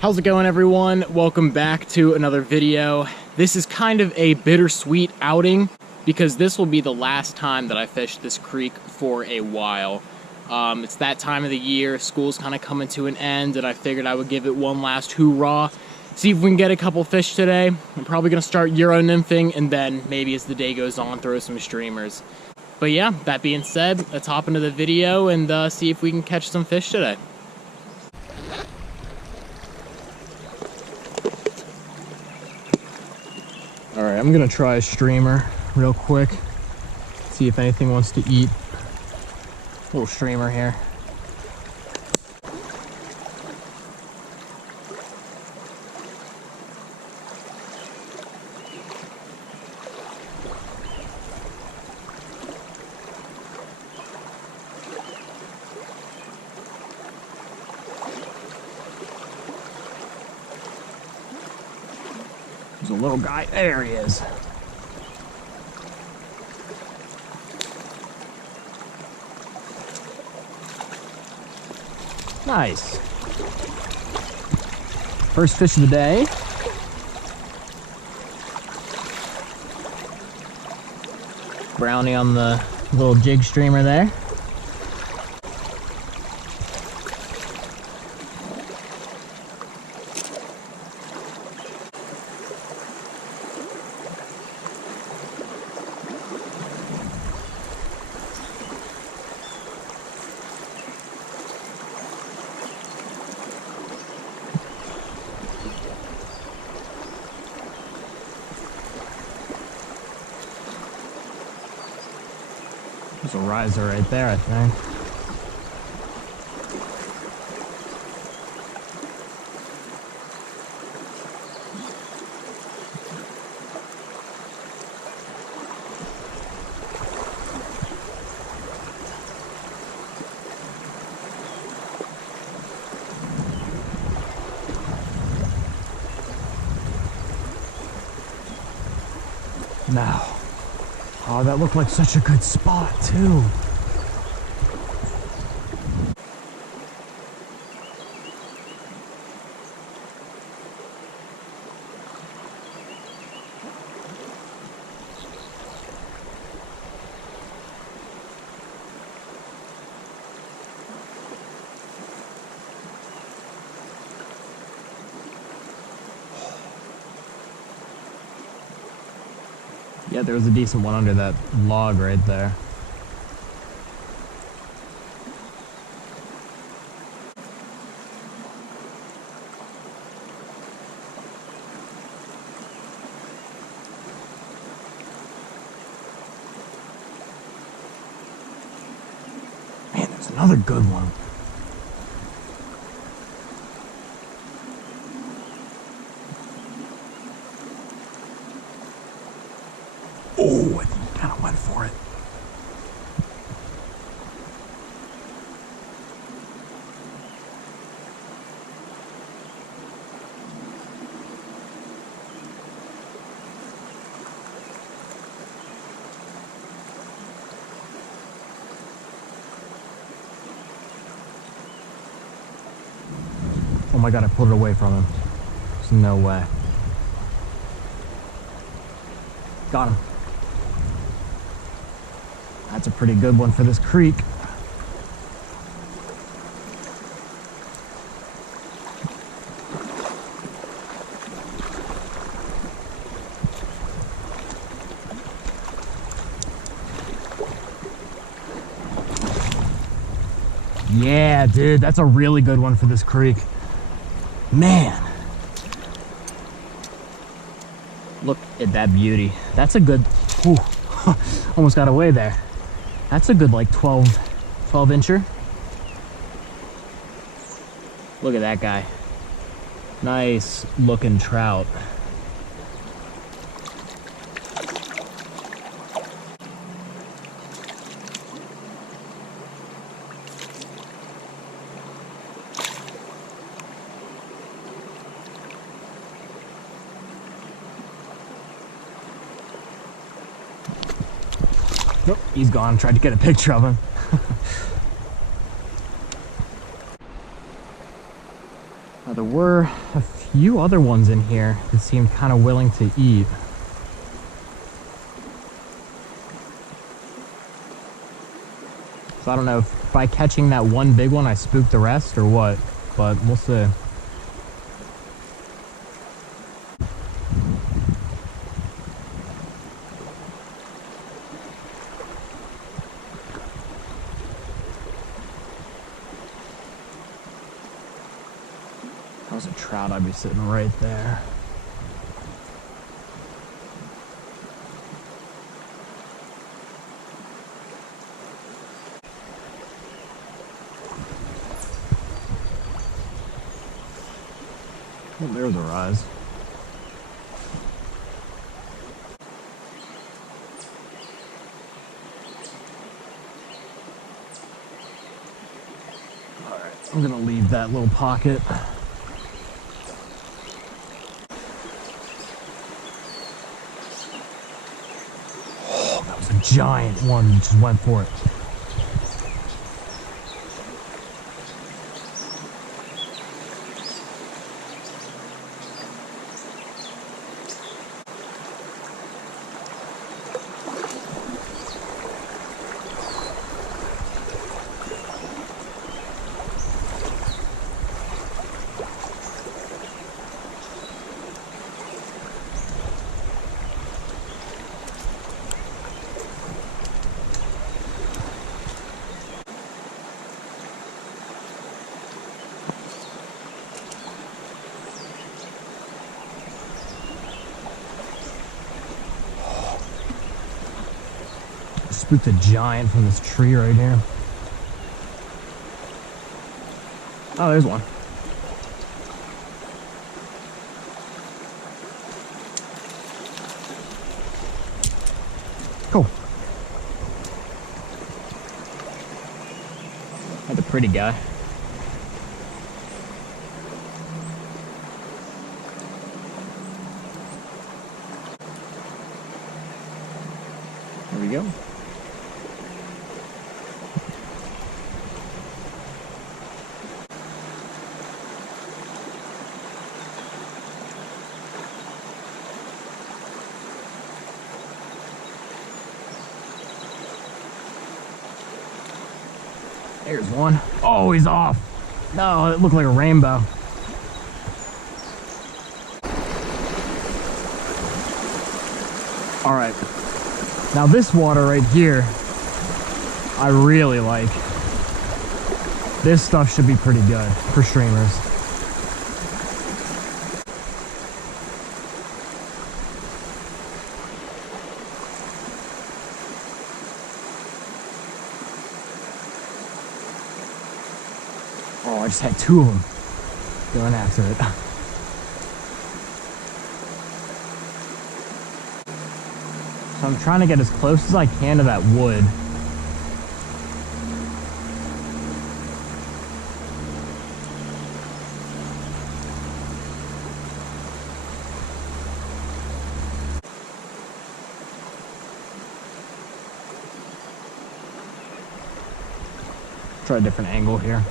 How's it going, everyone? Welcome back to another video. This is kind of a bittersweet outing because this will be the last time that I fish this creek for a while. It's that time of the year, school's kind of coming to an end, and I figured I would give it one last hoorah. See if we can get a couple fish today. I'm probably gonna start Euro nymphing, and then maybe as the day goes on, throw some streamers. But yeah, that being said, let's hop into the video and see if we can catch some fish today. All right, I'm gonna try a streamer real quick. See if anything wants to eat. Little streamer here. There's a little guy. There he is. Nice. First fish of the day. Brownie on the little jig streamer there. There's a riser right there, I think. Now. Oh, that looked like such a good spot, too. Yeah, there was a decent one under that log right there. Man, there's another good one. Oh, I think he kind of went for it. Oh my God, I pulled it away from him. There's no way. Got him. That's a pretty good one for this creek. Yeah, dude, that's a really good one for this creek. Man. Look at that beauty. That's a good, ooh, almost got away there. That's a good like 12 incher. Look at that guy. Nice looking trout. Nope, he's gone. Tried to get a picture of him. There were a few other ones in here that seemed kind of willing to eat. So I don't know if by catching that one big one I spooked the rest or what, but we'll see. If I was a trout, I'd be sitting right there. Oh, there's a rise. All right, I'm gonna leave that little pocket. Oh, that was a giant one. Just went for it. Spooked a giant from this tree right here. Oh, there's one. Cool. That's a pretty guy. There we go. There's one. Oh, he's off. No, it looked like a rainbow. All right. Now this water right here, I really like. This stuff should be pretty good for streamers. Oh, I just had two of them going after it. So I'm trying to get as close as I can to that wood. Try a different angle here.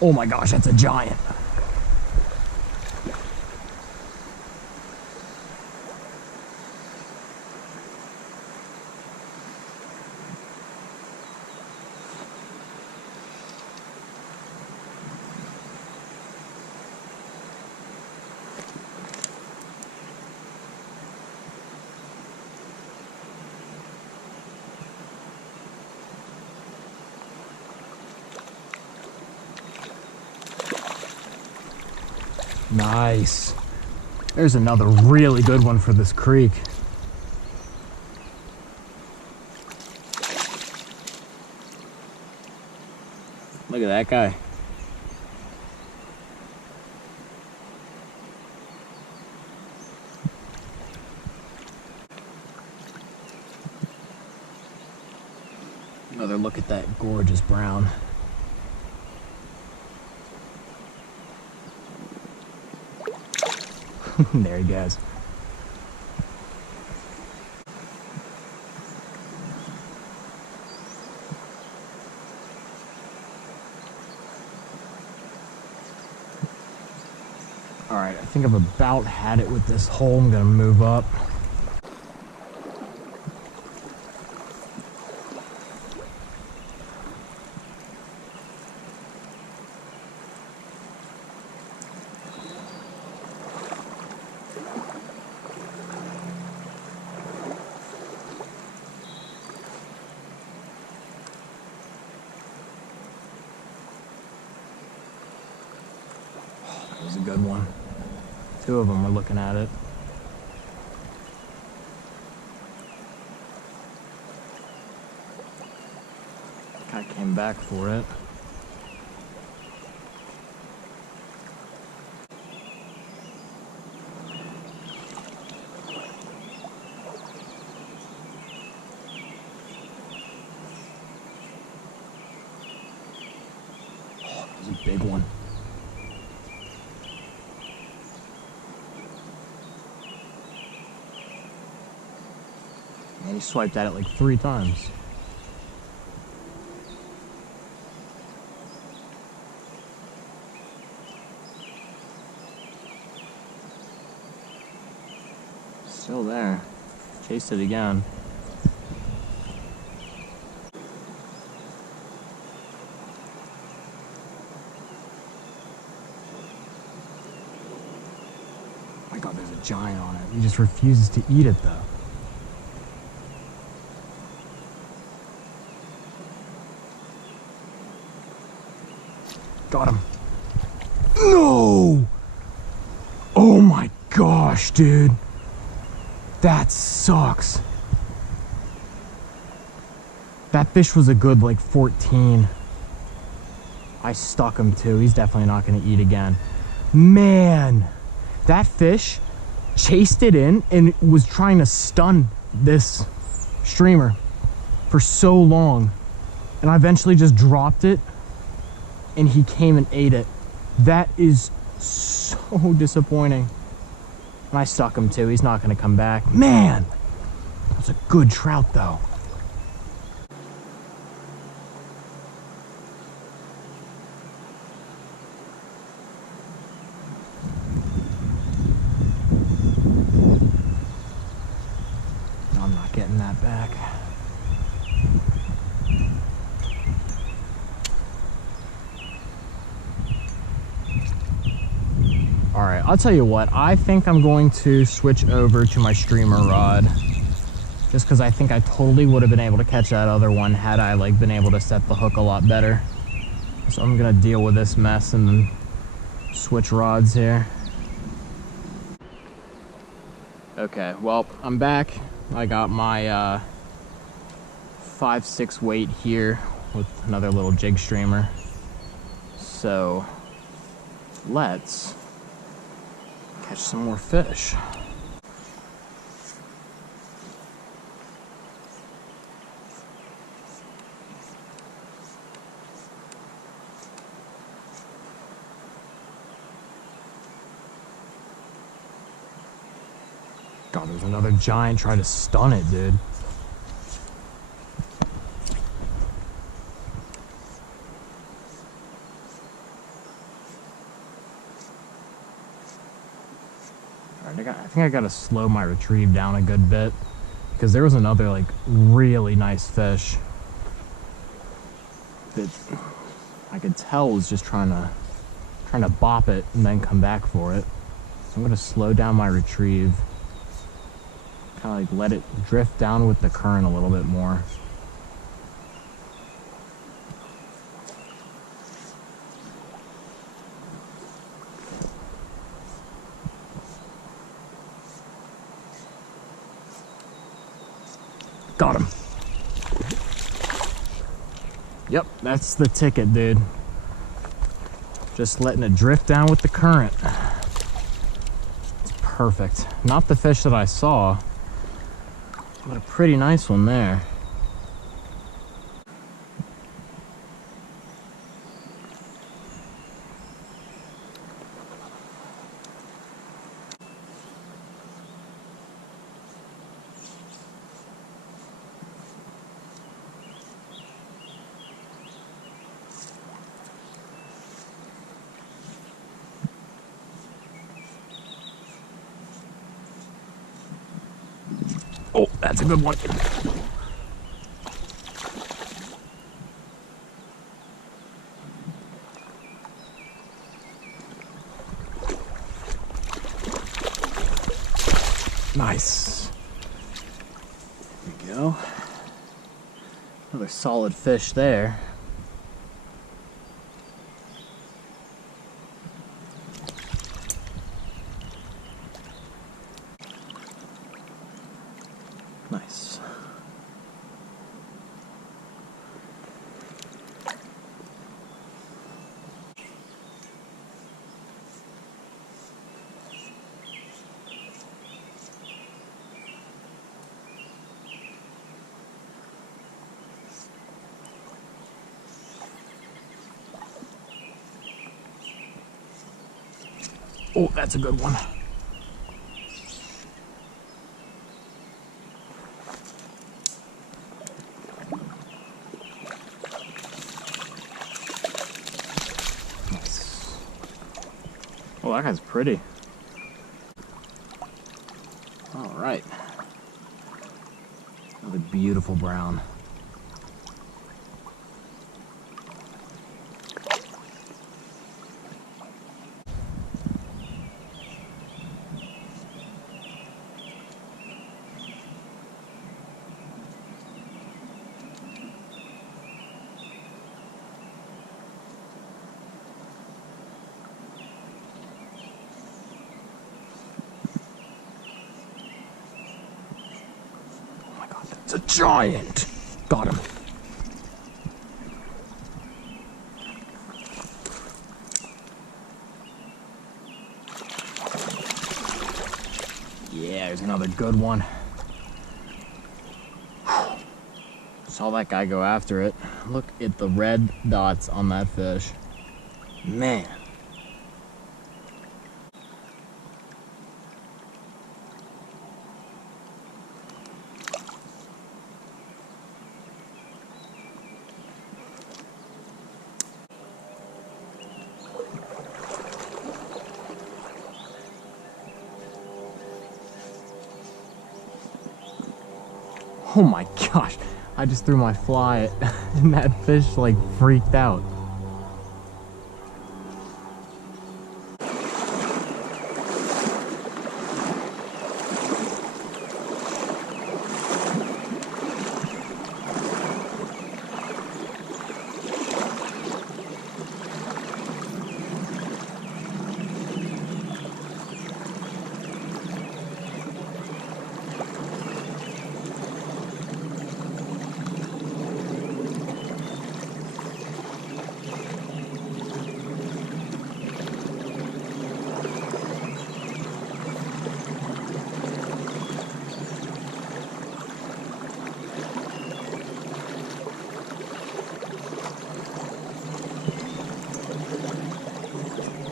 Oh my gosh, that's a giant. Nice. There's another really good one for this creek. Look at that guy. Another look at that gorgeous brown. There he goes. All right, I think I've about had it with this hole. I'm gonna move up. That was a good one. Two of them were looking at it. Guy came back for it. Oh, that was a big one. And he swiped at it like 3 times. Still there. Chased it again. Oh my God, there's a giant on it. He just refuses to eat it though. Got him. No! Oh my gosh, dude. That sucks. That fish was a good like 14. I stuck him too. He's definitely not gonna eat again. Man, that fish chased it in and was trying to stun this streamer for so long. And I eventually just dropped it and he came and ate it. That is so disappointing. And I stuck him too. He's not gonna come back. Man, that was a good trout though. I'm not getting that back. All right, I'll tell you what, I think I'm going to switch over to my streamer rod just because I think I totally would have been able to catch that other one had I like been able to set the hook a lot better. So I'm gonna deal with this mess and then switch rods here. Okay, well, I'm back. I got my 5/6 weight here with another little jig streamer. So let's catch some more fish. God, there's another giant trying to stun it, dude. I think I gotta slow my retrieve down a good bit because there was another like really nice fish that I could tell was just trying to bop it and then come back for it. So I'm gonna slow down my retrieve, kind of like let it drift down with the current a little bit more. Got him. Yep, that's the ticket, dude. Just letting it drift down with the current. It's perfect. Not the fish that I saw, but a pretty nice one there. Oh, that's a good one. Nice. There we go. Another solid fish there. Nice. Oh, that's a good one. Oh, that guy's pretty. All right. Another beautiful brown. It's a giant. Got him. Yeah, there's another good one. Saw that guy go after it. Look at the red dots on that fish. Man. Oh my gosh, I just threw my fly and that fish like freaked out.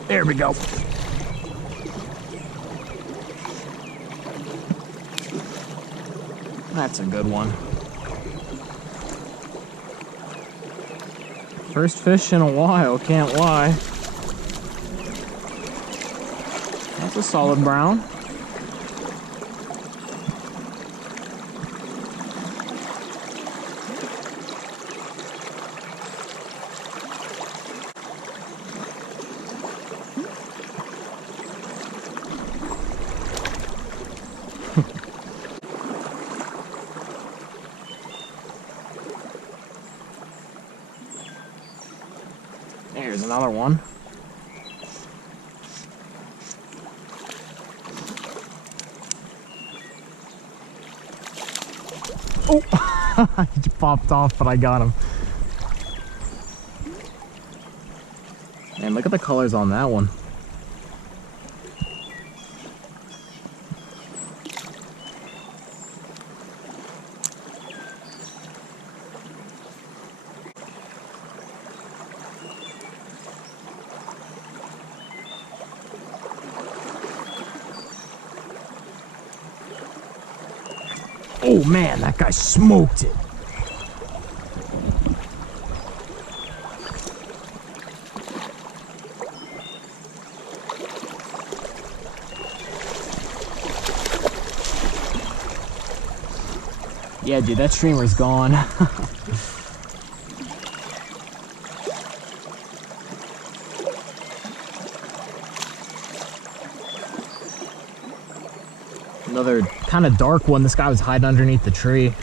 There we go. That's a good one. First fish in a while, can't lie. That's a solid brown. Here's another one. Oh! He popped off, but I got him. And look at the colors on that one. Oh man, that guy smoked it. Yeah, dude, that streamer's gone. Another kind of dark one. This guy was hiding underneath the tree.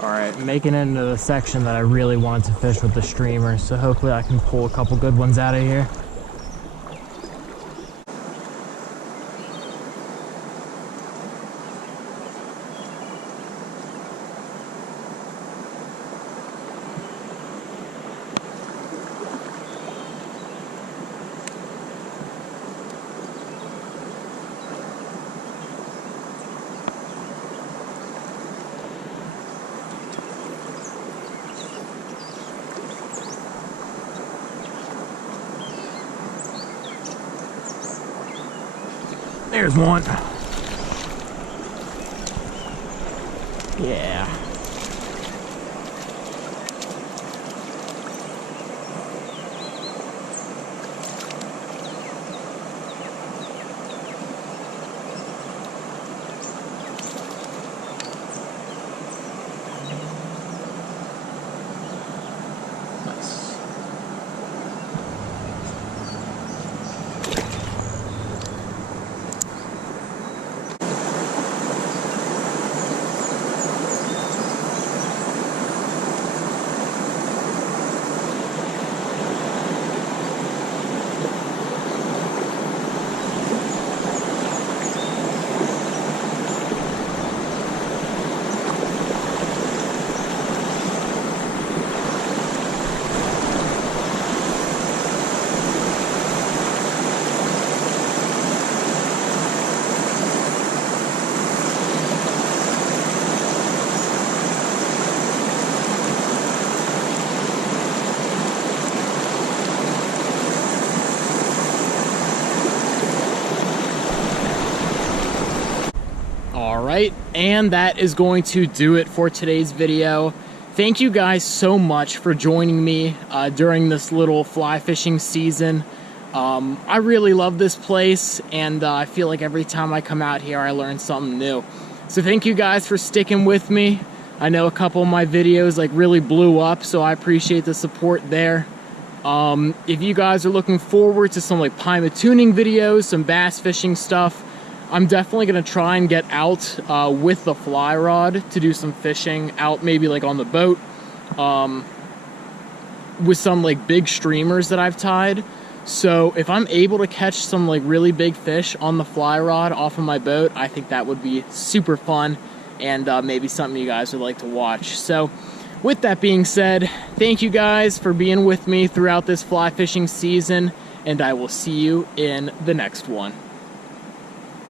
All right, making it into the section that I really wanted to fish with the streamer, so hopefully I can pull a couple good ones out of here. There's one. Yeah. Nice. Alright, and that is going to do it for today's video. Thank you guys so much for joining me during this little fly fishing season. I really love this place, and I feel like every time I come out here I learn something new. So thank you guys for sticking with me. I know a couple of my videos like really blew up, so I appreciate the support there. If you guys are looking forward to some like Pima tuning videos, some bass fishing stuff, I'm definitely gonna try and get out with the fly rod to do some fishing out, maybe like on the boat, with some like big streamers that I've tied. So if I'm able to catch some like really big fish on the fly rod off of my boat, I think that would be super fun, and maybe something you guys would like to watch. So with that being said, thank you guys for being with me throughout this fly fishing season, and I will see you in the next one.